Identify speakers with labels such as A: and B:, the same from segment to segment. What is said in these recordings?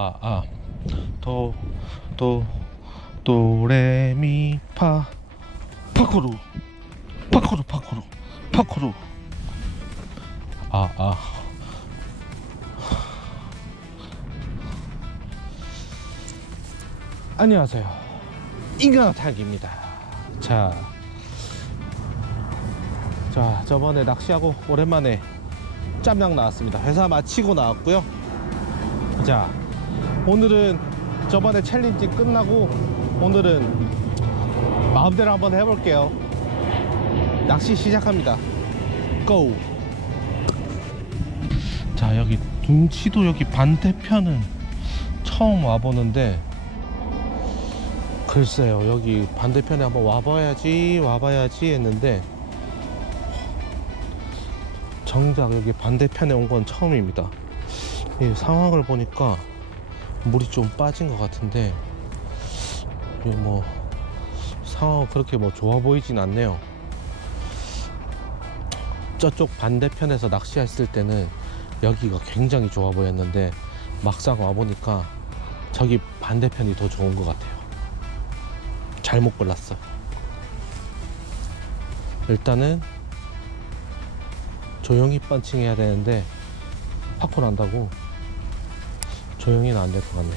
A: 아, 아. 도, 도, 도레미 파. 파코루. 파코루, 파코루. 파코루. 아, 아. 안녕하세요. 인간타기입니다. 자. 자, 저번에 낚시하고 오랜만에 짬양 나왔습니다. 회사 마치고 나왔고요. 자, 오늘은 저번에 챌린지 끝나고 오늘은 마음대로 한번 해볼게요. 낚시 시작합니다. 고! 자, 여기 둥치도 여기 반대편은 처음 와보는데 글쎄요, 여기 반대편에 한번 와봐야지, 와봐야지 했는데 정작 여기 반대편에 온 건 처음입니다. 이 상황을 보니까 물이 좀 빠진 것 같은데 뭐 상황 그렇게 뭐 좋아 보이진 않네요. 저쪽 반대편에서 낚시했을 때는 여기가 굉장히 좋아 보였는데 막상 와 보니까 저기 반대편이 더 좋은 것 같아요. 잘못 골랐어. 일단은 조용히 펀칭해야 되는데 파코 난다고 조용히는 안 될 것 같네.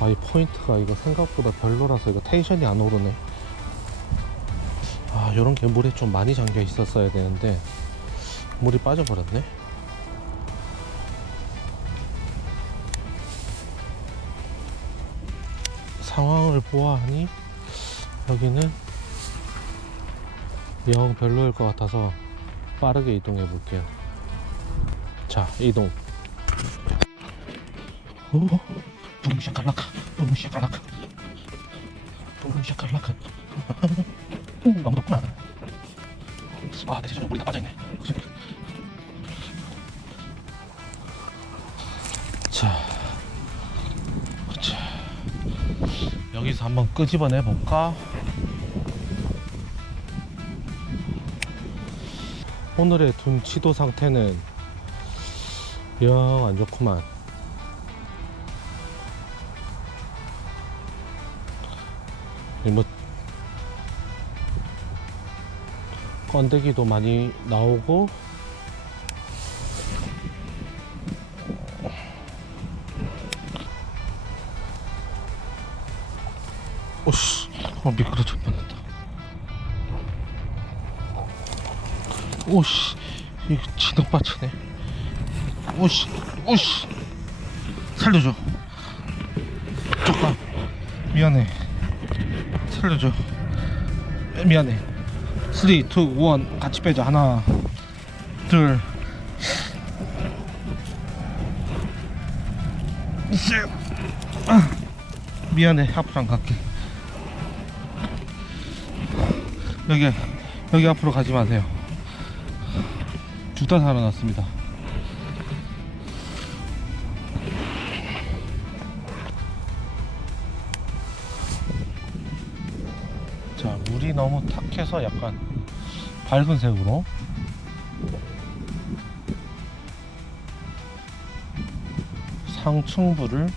A: 아, 이 포인트가 이거 생각보다 별로라서 이거 텐션이 안 오르네. 아, 요런 게 물에 좀 많이 잠겨 있었어야 되는데 물이 빠져버렸네. 상황을 보아하니 여기는 영 별로일 것 같아서 빠르게 이동해 볼게요. 자, 이동. 오, 붕 샤칼라카, 붕 샤칼라카, 붕 샤칼라카. 오, 너무 덥구나. 아, 대체 물이 다 빠져있네. 자, 자, 여기서 한번 끄집어내 볼까? 오늘의 둔 치도 상태는 영안 좋구만. 이뭐 건더기도 많이 나오고 오씨, 어 미끄러질 뻔했다. 오씨, 이거 진흙 받치네. 오씨, 오씨, 살려줘. 잠깐, 미안해. 살려줘. 에, 미안해. 3, 2, 1 같이 빼자. 하나, 둘, 셋. 아, 미안해. 앞으로 안 갈게. 여기, 여기 앞으로 가지 마세요. 죽다 살아났습니다. 너무 탁해서 약간 밝은 색으로. 상층부를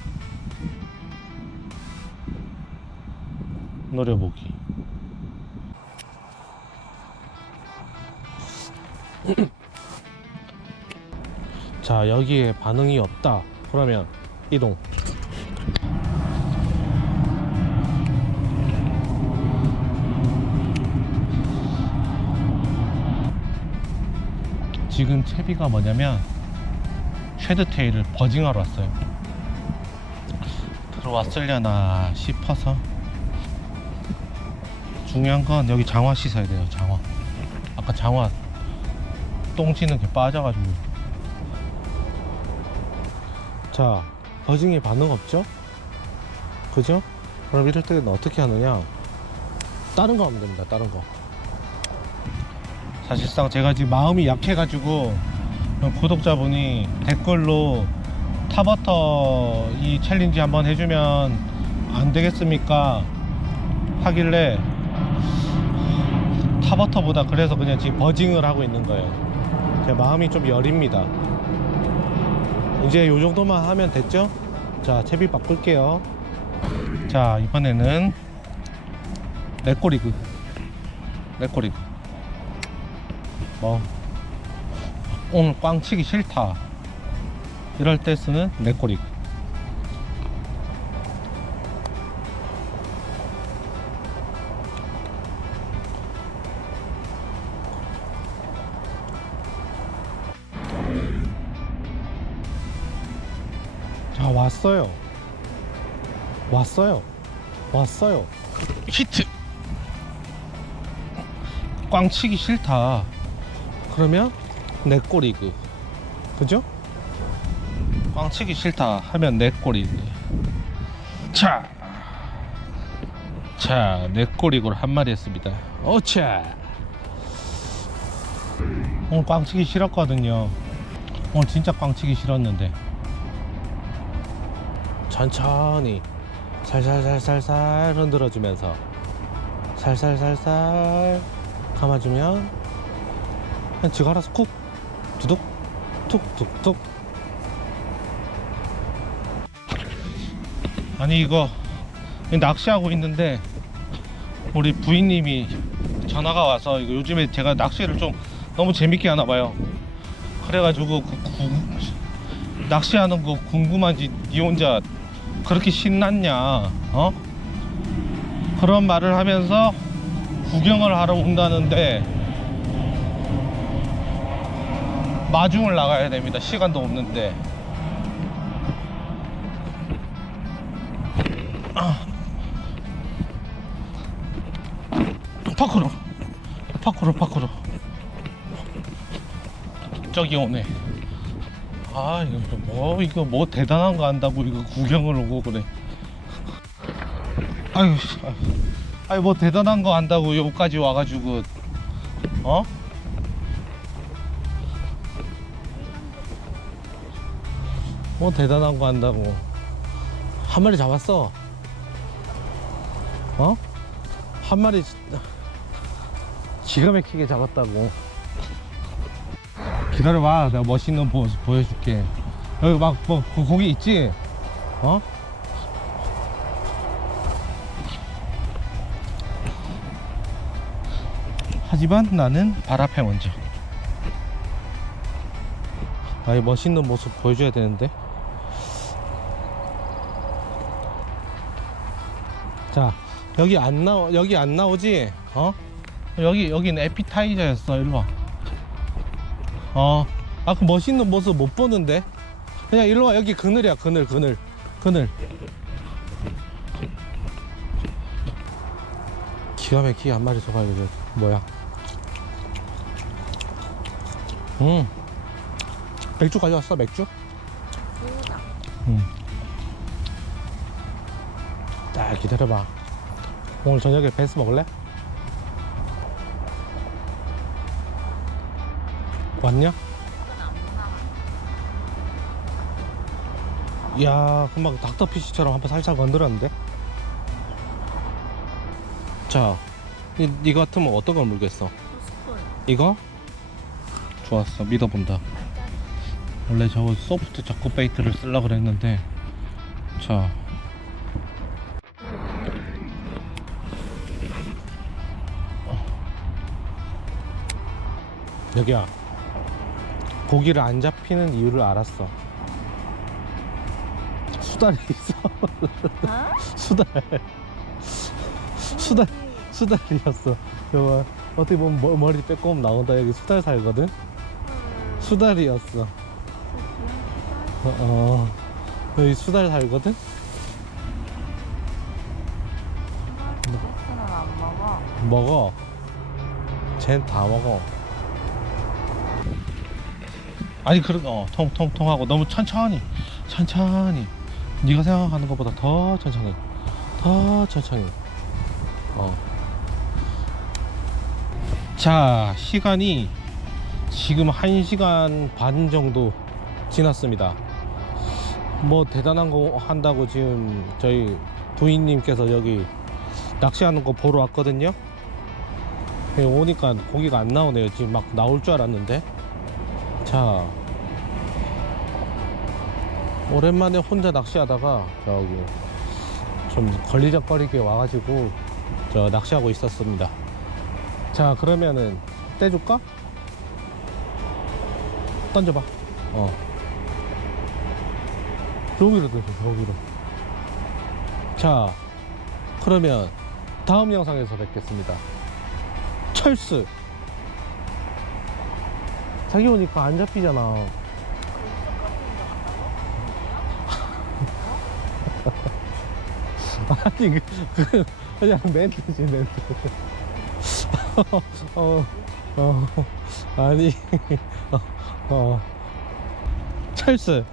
A: 노려보기. 자 여기에 반응이 없다 그러면 이동 지금 채비가 뭐냐면 쉐드테일을 버징하러 왔어요. 들어왔으려나 싶어서. 중요한 건 여기 장화 씻어야 돼요 장화. 아까 장화 똥치는 게 빠져가지고. 자 버징이 반응 없죠? 그죠? 그럼 이럴 때는 어떻게 하느냐? 다른 거 하면 됩니다 다른 거 사실상 제가 지금 마음이 약해가지고 구독자분이 댓글로 타버터 이 챌린지 한번 해주면 안 되겠습니까? 하길래 타버터보다 그래서 그냥 지금 버징을 하고 있는 거예요 제 마음이 좀 여립니다. 이제 요 정도만 하면 됐죠? 자, 채비 바꿀게요. 자, 이번에는 레꼬리그. 레꼬리그. 뭐, 오늘 꽝 치기 싫다. 이럴 때 쓰는 레꼬리그. 자, 왔어요. 왔어요. 왔어요. 히트. 꽝 치기 싫다. 그러면 내 꼬 리그. 그죠? 꽝 치기 싫다 하면 내 꼬 리그. 자. 자, 내 꼬 리그를 한 마리 했습니다. 어차. 오늘 꽝 치기 싫었거든요. 오늘 진짜 꽝 치기 싫었는데. 천천히 살살살살살 흔들어주면서 살살살살 감아주면 그냥 지가 알아서 쿡 두둑 툭툭툭 아니 이거 낚시하고 있는데 우리 부인님이 전화가 와서 이거 요즘에 제가 낚시를 좀 너무 재밌게 하나 봐요 그래가지고 그 구- 낚시하는 거 궁금한지 니 혼자 그렇게 신났냐 어? 그런 말을 하면서 구경을 하러 온다는데 마중을 나가야 됩니다 시간도 없는데 아. 파크로 파크로 파크로 저기 오네 아 이거 뭐 이거 뭐 대단한 거 한다고 이거 구경을 오고 그래 아유. 아유 뭐 대단한 거 한다고 여기까지 와가지고 어? 뭐 대단한 거 한다고. 한 마리 잡았어. 어? 한 마리 지- 기가 막히게 잡았다고. 기다려봐. 내가 멋있는 모습 보여줄게. 여기 막 뭐 고기 있지? 어? 하지만 나는 발 앞에 먼저. 아이 멋있는 모습 보여줘야 되는데 자 여기 안 나오 여기 안 나오지? 어? 여기 여기는 에피타이저였어 일로 와 어, 아, 그 멋있는 모습 못 보는데? 그냥 일로 와. 여기 그늘이야, 그늘, 그늘. 그늘. 기가 막히게 한 마리 잡아야 돼. 뭐야? 음. 맥주 가져왔어, 맥주? 기다려봐. 오늘 저녁에 베스 먹을래? 왔냐? 이야 금방 닥터피쉬처럼 한번 살짝 건드렸는데 자 이, 이거 같으면 어떤 걸 물겠어? 이거? 좋았어 믿어본다 원래 저거 소프트 자꾸 베이트를 쓰려고 그랬는데 자 여기야 고기를 안 잡히는 이유를 알았어. 수달이 있어.
B: 어?
A: 수달. 수달. 수달이었어. 여봐. 어떻게 보면 머, 머리 빼꼼 나온다. 여기 수달 살거든. 수달이었어. 어, 어. 여기 수달 살거든. 먹어. 쟨 다 먹어. 아니 그런 어 통 통통 하고 너무 천천히 천천히 네가 생각하는 것보다 더 천천히 더 천천히. 어. 자 시간이 지금 1시간 반 정도 지났습니다. 뭐 대단한 거 한다고 지금 저희 부인님께서 여기 낚시하는 거 보러 왔거든요. 여기 오니까 고기가 안 나오네요. 지금 막 나올 줄 알았는데 자 오랜만에 혼자 낚시하다가 저기 좀 걸리적거리게 와가지고 저 낚시하고 있었습니다. 자 그러면은 떼줄까? 던져봐. 어. 여기로 던져 여기로. 자 그러면 다음 영상에서 뵙겠습니다. 철수 자기 오니까 안 잡히잖아. 아니 그, 그 그냥 멘트지 멘트. 어, 어, 아니 어, 어. 철수